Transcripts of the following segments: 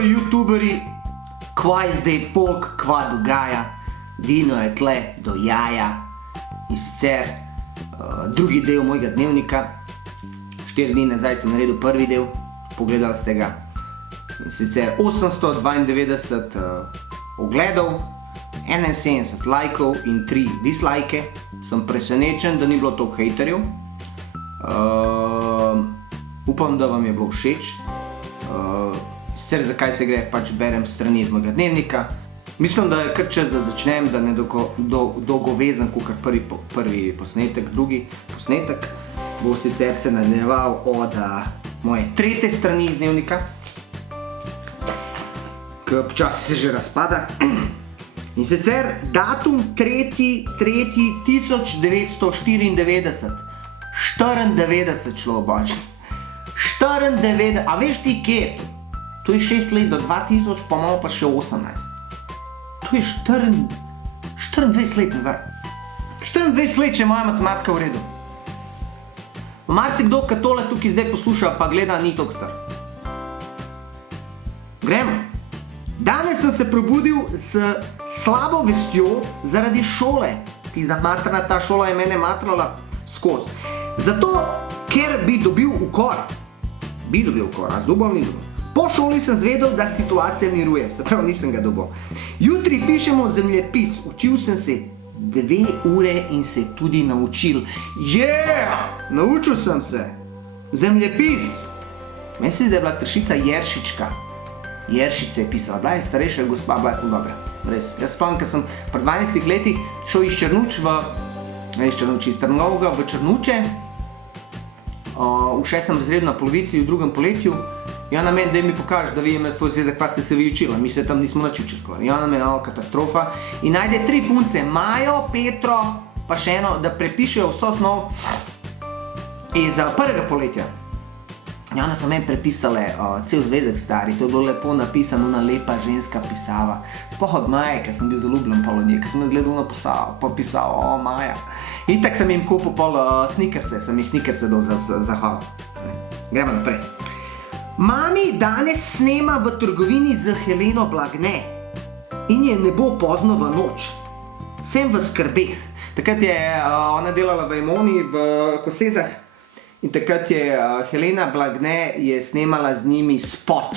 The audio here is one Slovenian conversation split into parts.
tole youtuberi, kva je zdaj folk, kva dogaja, Dino je tle do jaja in sicer drugi del mojega dnevnika, 4 dni nazaj sem naredil prvi del, pogledali ste ga, in sicer 892 ogledov, 71 lajkov in 3 dislajke, sem presenečen, da ni bilo toliko hejterjev, upam, da vam je bilo všeč. Sicer zakaj se gre, pač berem strani iz mojega dnevnika. Mislim, da je kar čas, da začnem, da ne dolgovezam kakor prvi posnetek, drugi posnetek. Bo sicer se nadaljeval od moje 3. strani iz dnevnika, ki počasi se že razpada. In sicer datum 3.3.1994. 94 šlo boč. 94, a veš ti kje? To je 6 let do 2000, pa malo pa še 18. To je 24 let nazaj. 24 let, če je moja matematika v redu. Marsikdo, ki tole tukaj zdaj posluša, pa gleda, ni toliko star. Gremo. Danes sem se probudil s slabo vestjo zaradi šole. Pizda materna, ta šola je mene matrala skozi. Zato, ker bi dobil ukor. Bi dobil ukor, a zdobal ni dobil. Po šoli sem zvedel, da situacija miruje, se pravi nisem ga dobil. Jutri pišemo zemljepis, učil sem se 2 ure in se tudi naučil. Naučil sem se. Zemljepis. Meni se zdi, da je bila Tršica Jeršička. Jeršica je pisala, bila je starejša gospa, bila je ful dobra. Res. Jaz spomnim, ker sem pri 12 letih šel iz Trnovega v Črnuče, v 6. razredu na polovici, v 2. poletju. In ona meni, da mi pokaže, da vi imate svoj zvezek, pa ste se vi učila. Mi se tam nismo nič učili. In ona meni, katastrofa. In najde 3 punce, Majo, Petro, pa še eno, da prepišejo vso snov iz 1. poletja. In ona so meni prepisale cel zvezek stari, to je bilo lepo napisano, ona lepa ženska pisava. Sploh od Maje, ker sem bil zaljubljen pol od nje, ker sem gledal pa pisal, Maja. In tak sem jim kupil pol snickerse, sem jim snickerse dal za hvala. Gremo naprej. Mami danes snema v trgovini z Heleno Blagne in je ne bo pozno v noč. Sem v skrbeh. Takrat je ona delala v Emoni v Kosezah in takrat je Helena Blagne je snemala z njimi spot.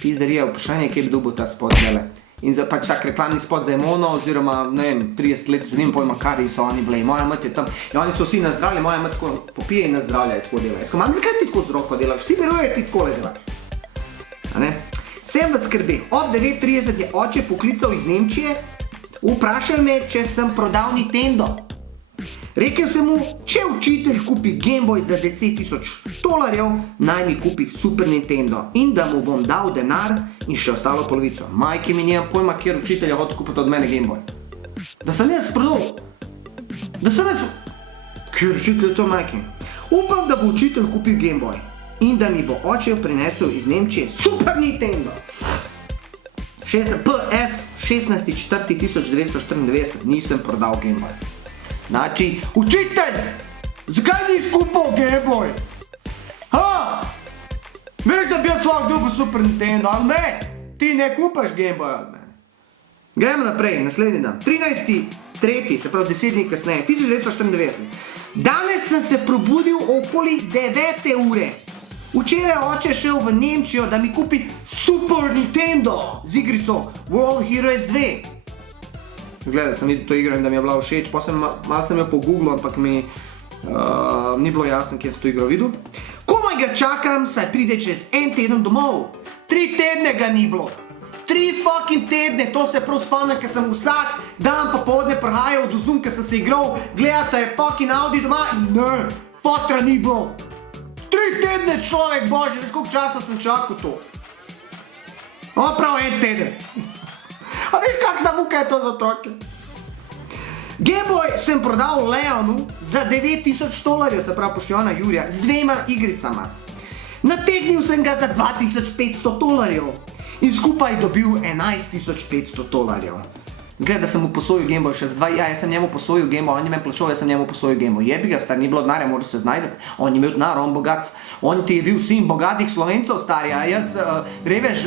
Pizdarija, vprašanje, kje bi dobil ta spot zdajle. In pač tak reklamni spot za Emono oziroma, ne vem, 30 let, za njim pojma kari so oni bili. Moja mat je tam, in oni so vsi na zdravlje, moja mat tako popije in na zdravlje tako dela. Jaz ko, mami, zakaj ti tako z roko delaš? Vsi verujejo, ti takole delaš. Sem v skrbeh. Ob 9:30 je oče poklical iz Nemčije, vprašal me, če sem prodal Nintendo. Rekel sem mu, če učitelj kupi Gameboy za $10,000, naj mi kupi Super Nintendo in da mu bom dal denar in še ostalo polovico. Majki mi nimam pojma, kjer učitelj je hotel kupiti od mene Gameboy. Da sem jaz prodal. Kjer učitelj je to, majki? Upam, da bo učitelj kupil Gameboy in da mi bo oče prinesel iz Nemčije Super Nintendo. PS 16.4.1994 nisem prodal Gameboy. Znači, učitelj, zakaj nisi kupil Gameboy? Veš, da bi jaz lahko dobil Super Nintendo, ali ne? Ti ne kupaš Gameboya od mene. Gremo naprej, naslednji dan. 13.3., se pravi 10 dni kasneje, 1994. Danes sem se probudil okoli 9. ure. Včeraj oče šel v Nemčijo, da mi kupi Super Nintendo z igrico World Heroes 2. Gledaj, sem videl to igro in da mi je bila všeč, pa malo sem jo pogooglil, ampak mi ni bilo jasno, kje sem to igro videl. Komaj ga čakam, saj pride čez 1 teden domov. 3 tedne ga ni bilo. 3 fucking tedne, to se prav spomnim, ker sem vsak dan popoldne prihajal do Zoom, ker sem se igral, gledate je fucking Audi doma in ne, fotra ni bilo. 3 tedne človek, bože, veš koliko časa sem čakal to. Prav 1 teden. A veš kakšna muka je to za otroke? Gameboy sem prodal Leonu za $9,000, se pravi poštevana Jurija, z 2 igricama. Nategnil sem ga za $2,500 in skupaj dobil $11,500. Zgleda, da sem mu posojil Gameboy še za 2, ja, jaz sem njemu posojil Gameboy, on je meni plačal, jaz sem njemu posojil Gameboy. Jebi ga, star, ni bilo denarja, moraš se znajdeti. On je imel denar, on bogat, on ti je bil sin bogatih Slovencov, stari, a jaz revež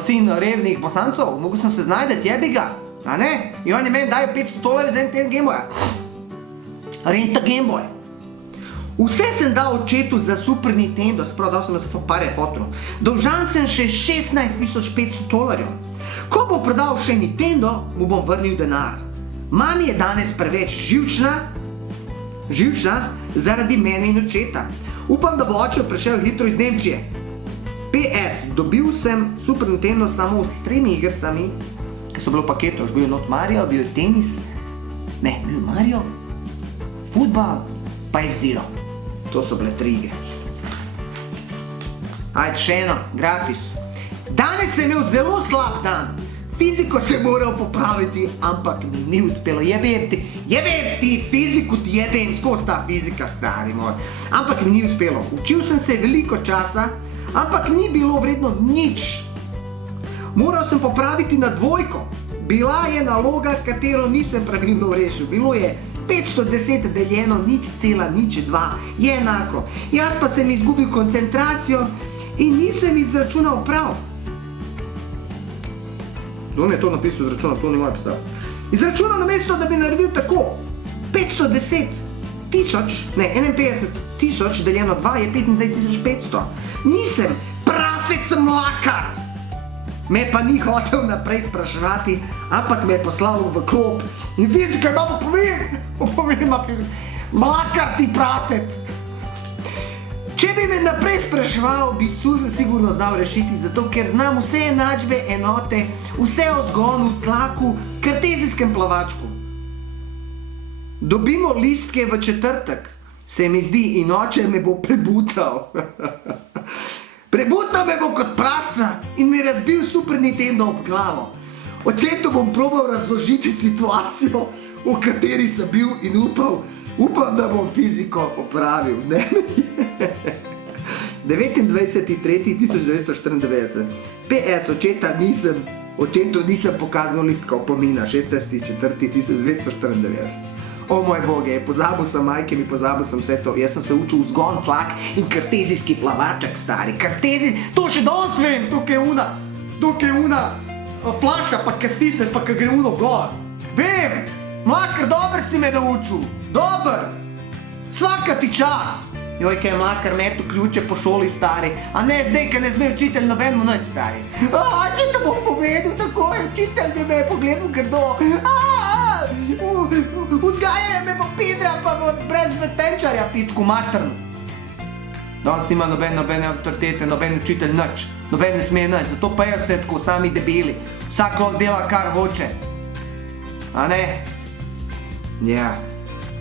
sin revnih Bosancov, mogel sem se znajdeti, jebi ga, a ne? In on je meni dajal $500 za en Gameboja. Renta Gameboy. Vse sem dal očetu za Super Nintendo, sprav dal sem se pare fotrov. Dolžan sem še $16,500. Ko bo prodal še Nintendo, mu bom vrnil denar. Mami je danes preveč živčna zaradi mene in očeta. Upam, da bo oče prišel hitro iz Nemčije. PS, dobil sem Super Nintendo samo s 3 igricami, ki so bili v paketu, bil je not Mario, bil je tenis, ne, bil je Mario, futbal, pa F-Zero. To so bile 3 igre. Ajde, še eno, gratis. Danes sem imel zelo slab dan. Fiziko sem moral popraviti, ampak mi ni uspelo. Jebem ti, fiziku ti jebem, skozi ta fizika, stari moj. Ampak mi ni uspelo. Učil sem se veliko časa, ampak ni bilo vredno nič. Moral sem popraviti na 2. Bila je naloga, katero nisem pravilno rešil. Bilo je 510 deljeno 0,02 je enako. Jaz pa sem izgubil koncentracijo in nisem izračunal prav. Kdo mi je to napisal izračunal? To ni moje pisal. Izračunal namesto, da bi naredil tako. 51,000 deljeno 2 je 25,500. Nisem, prasec mlakar. Me pa ni hotel naprej spraševati, ampak me je poslal v klop. In fizika ima pomen, mlakar ti prasec. Če bi me naprej spraševal, bi sigurno znal rešiti, zato ker znam vse enačbe, enote, vse o zgonu, tlaku, kartezijskem plavačku. Dobimo listke v četrtek, se mi zdi, in oče me bo prebutal. Prebutal me bo kot praca in mi razbil Super Nintendo ob glavo. Očetu bom probal razložiti situacijo, v kateri sem bil in upam, da bom fiziko popravil. 29.3.1994. PS, očetu nisem pokazal listka opomina, 16.4.1994. O moj boge, pozabil sem majke, pozabil sem vse to. Jaz sem se učil vzgon, tlak in kartezijski plavaček, stari. To še danes vem, tukaj je una flaša, pa kaj stisneš, pa kaj gre uno gor. Vem, mlakar, dober si me naučil, dober. Vsaka ti čas. Joj, kaj je mlakar metu ključe po šoli, stari. A ne, zdaj, kaj ne sme učitelj nobenemu nič, stari. Če te bom povedal takoj, učitelj bi me pogledal grdo. Vzgajajo me po pidra, pa brez vetenčarja pitku materno. Danes nima nobene avtoritete, noben učitelj nič, noben ne sme nič, zato pa jaz se tako sami debeli. Vsak lahko dela kar hoče. A ne? Ja.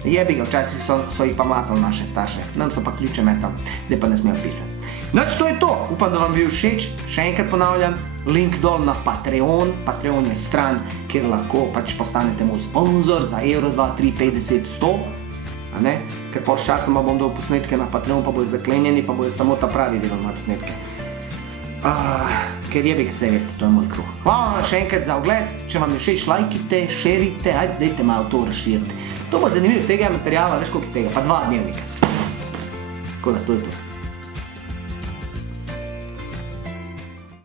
Jebi ga, včasih so jih pa matali naše starše, nam so pa ključe metali, zdaj pa ne smejo pisati. Noč, to je to, upam, da vam bil všeč, še enkrat ponavljam, link dol na Patreon, Patreon je stran, kjer lahko pač postanete moj sponzor za €1, 2, 3, 50, 100, a ne, ker pol s časoma bom dal posnetke na Patreon, pa bojo zaklenjeni, pa bojo samo ta pravi del na posnetke. Ker jebi ga, se veste, to je moj kruh. Hvala vam še enkrat za ogled, če vam je všeč, lajkite, šerite, ajde, dajte malo to razširiti. To bo zanimivo, tega materiala, veš koliko je tega, pa 2 dnevnika. Tako da, to je to.